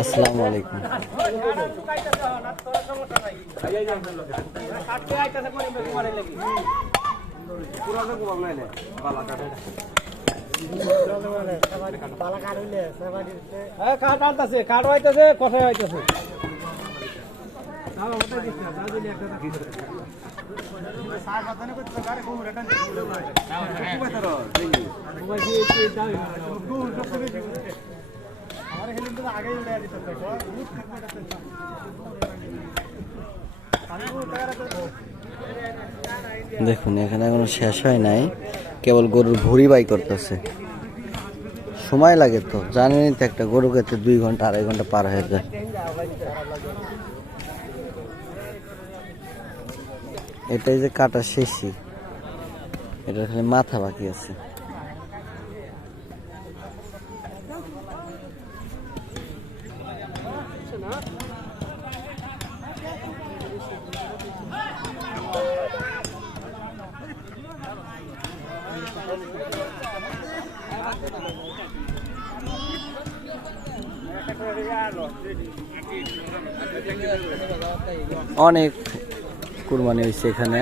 আসসালামু আলাইকুম কাঠ আনতাছে কাঠ হইতাছে কথা হইতাছে দেখুন, এখানে এখনও শেষ হয় নাই। কেবল গরুর ভুড়ি বাই করতেছে। সময় লাগে তো, জানেনই তো একটা গরু খেতে দুই ঘণ্টা, আড়াই ঘণ্টা পার হয়ে যায়। এটাই যে কাটা শেষই। এটার খালি মাথা বাকি আছে। অনেক কুরবানি হয়েছে এখানে।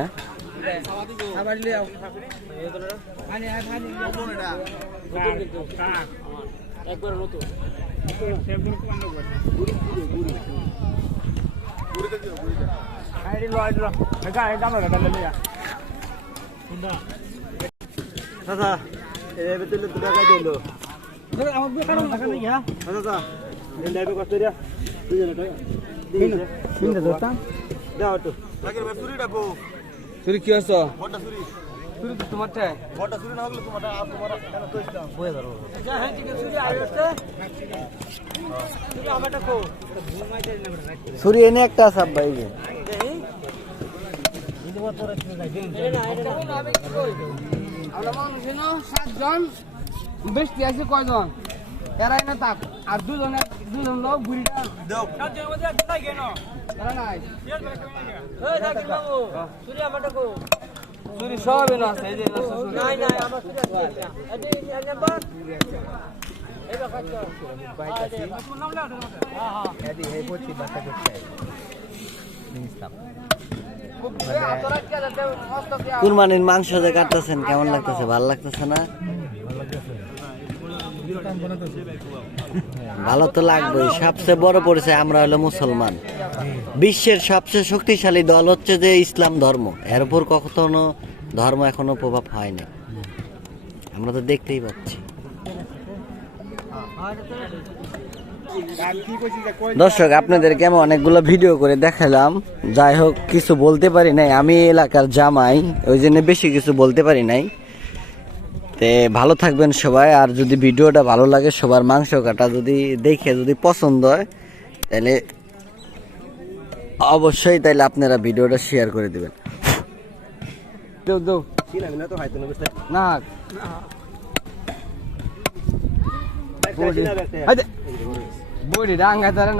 দাদা এই ভিতরে তো টাকা দিলো। আমার বেকার হ্যাঁ দাদা এই লাইভে কষ্ট দিয়া। দুজনে টাকা দিন দিন দাদা দাও তো আগের ভাই চুরি ডাকো। চুরি কি হচ্ছে বড়টা চুরি চুরি তো তোমারটা বড়টা চুরি না হলে তোমারটা আর তোমার কেন কইছিলাম বয়ে ধরো। হ্যাঁ ঠিক আছে চুরি আইছে চুরি আমারটা কো। ঘুমাই দেন না ছুরি এনে একটা আছে আব্বা এই যে। আমরা মানুষ না সাতজন বেশি আছে কয়জন? এরাই না তাক আর দুজন দুজন লোক বুড়িটা এরা নাই। চুরি সব এলো আছে এই যে নাই নাই আমার কুরবানির মাংস যে কাটতেছেন কেমন লাগতেছে? ভালো লাগতেছে না? ভালো তো লাগবেই। সবচেয়ে বড় পরিচয় আমরা হলো মুসলমান। বিশ্বের সবচেয়ে শক্তিশালী দল হচ্ছে যে ইসলাম ধর্ম। এর উপর কখনো ধর্ম এখনও প্রভাব হয়নি। আমরা তো দেখতেই পাচ্ছি। দর্শক আপনাদেরকে আমি অনেকগুলো ভিডিও করে দেখালাম। যাই হোক, কিছু বলতে পারি নাই। আমি এলাকার জামাই, ওই জন্য বেশি কিছু বলতে পারি নাই। তে ভালো থাকবেন সবাই আর যদি ভিডিওটা ভালো লাগে সবার মাংস কাটা যদি দেখে যদি পছন্দ হয় তাহলে অবশ্যই তাহলে আপনারা ভিডিওটা শেয়ার করে দিবেন। না বডি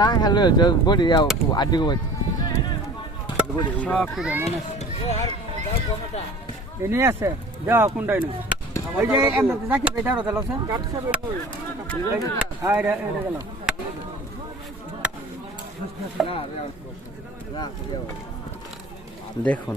না হ্যালো বডি আড্ডি কো সব কিছু এনে আছে। যাও কোনটাই না ওই যে এমন নাকি বেটারও গেল স্যার। হ্যাঁ দেখুন